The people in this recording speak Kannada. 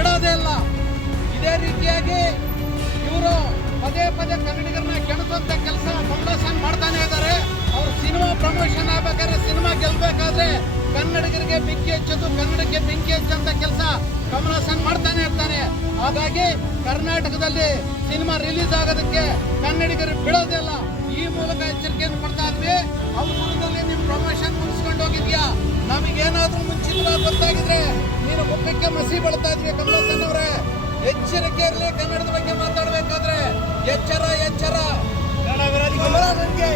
ಬಿಡೋದೇ ಇಲ್ಲ. ಇದೇ ರೀತಿಯಾಗಿ ಇವರು ಪದೇ ಪದೇ ಕನ್ನಡಿಗರನ್ನ ಕೆಣಕುವಂತ ಕೆಲಸ ಕಮಲ್ ಹಾಸನ್ ಮಾಡ್ತಾನೆ ಇದ್ದಾರೆ. ಅವ್ರು ಸಿನಿಮಾ ಪ್ರಮೋಷನ್ ಆಗ್ಬೇಕಾದ್ರೆ, ಸಿನಿಮಾ ಗೆಲ್ಬೇಕಾದ್ರೆ ಕನ್ನಡಿಗರಿಗೆ ಬೆಂಕಿ ಹಚ್ಚೋದು, ಕನ್ನಡಕ್ಕೆ ಬೆಂಕಿ ಹಚ್ಚಂತ ಕೆಲಸ ಕಮಲ್ ಹಾಸನ್ ಮಾಡ್ತಾನೆ ಇರ್ತಾನೆ. ಹಾಗಾಗಿ ಕರ್ನಾಟಕದಲ್ಲಿ ಸಿನಿಮಾ ರಿಲೀಸ್ ಆಗೋದಕ್ಕೆ ಕನ್ನಡಿಗರು ಬಿಡೋದಿಲ್ಲ. ಈ ಮೂಲಕ ಎಚ್ಚರಿಕೆಯನ್ನು ಕೊಡ್ತಾ ಇದ್ವಿ. ಅವಸರದಲ್ಲಿ ನೀವು ಪ್ರಮೋಷನ್ ಮುಗಿಸ್ಕೊಂಡು ಹೋಗಿದ್ಯಾ, ನಮಗೇನಾದ್ರೂ ಮುಂಚಿತವಾಗಿ ಗೊತ್ತಾಗಿದ್ರೆ ನೀನು ಮುಖಕ್ಕೆ ಮಸಿ ಬೆಳ್ತಾ ಇದ್ವಿ. ಕಮಲ್ ಹಾಸನ್ ಅವರೇ, ಎಚ್ಚರಿಕೆ ಇರಲಿ. ಕನ್ನಡದ ಬಗ್ಗೆ ಮಾತಾಡಬೇಕಾದ್ರೆ ಎಚ್ಚರ ಎಚ್ಚರ. ಕನ್ನಡ ವಿರೋಧಿ ಕಮಲ್ ಹಾಸನ್ಗೆ